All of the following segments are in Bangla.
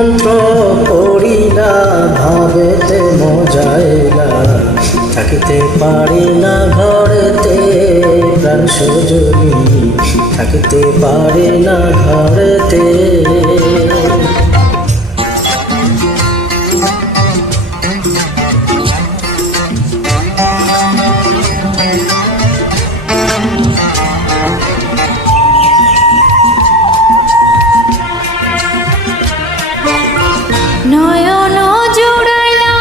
মন্ত্র পড়ি না ভাবেতে মজায় না, থাকিতে পারি না ঘরেতে প্রাণ সজনী, থাকিতে পারি না ঘরেতে। নয়ন জুড়াইলা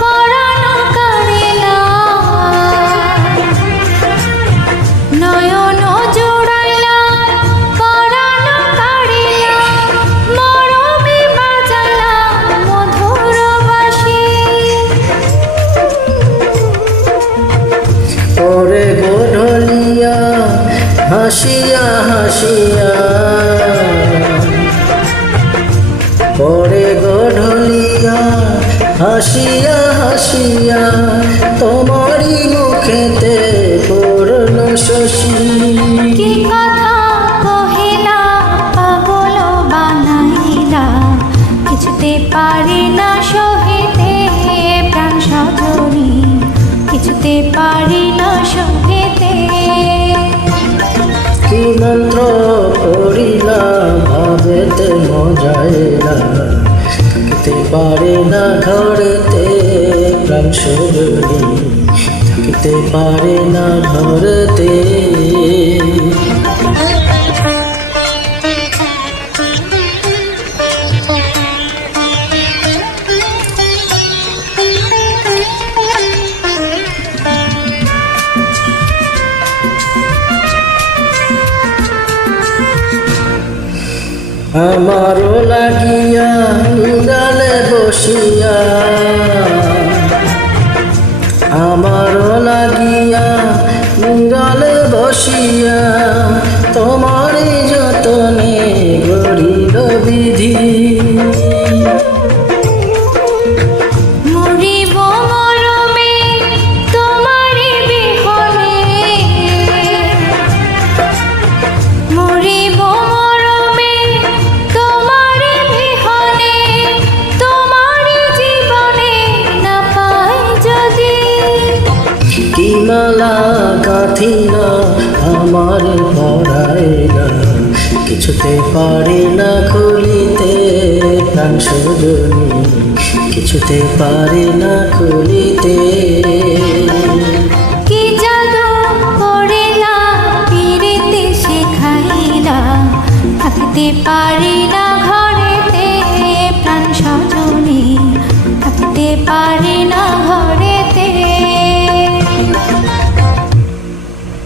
পরাণ কাড়িলা, নয়ন জুড়াইলা পরাণ কাড়িলা, মরমে বাজাইলা মধুর বাঁশি। পরে গোধলিয়া হাসিয়া হাসিয়া, পরে গোধলিয়া হাসিয়া হাসিয়া, তোমারই মুখেতে পূর্ণ শশী। কি কথা কহিলা পাগল বানাইলা, কিছুতে পারি না সহিতে প্রাণ সজনী, কিছুতে পারি না সহিতে। কি মন্ত্র পড়িলা ভাবেতে মজায় না, থাকিতে পারে না ঘরেতে প্রাণ সজনী, থাকিতে পারে না ঘরেতে। আমারও লাগিয়া নিরালে বসিয়া, আমারও লাগিয়া নিরালে বসিয়া, তোমারই যতনে গড়িল বিধি। মরিব মরমে তোমারি বিহনে, মরিব মরমে তোমারি বিহনে, তোমারি জীবনে না পাই যদি। কি মালা গাঁথিলা আমার পরায় না, কিছুতে পারি না খুলিতে প্রাণ সজনী, কিছুতে পারি না।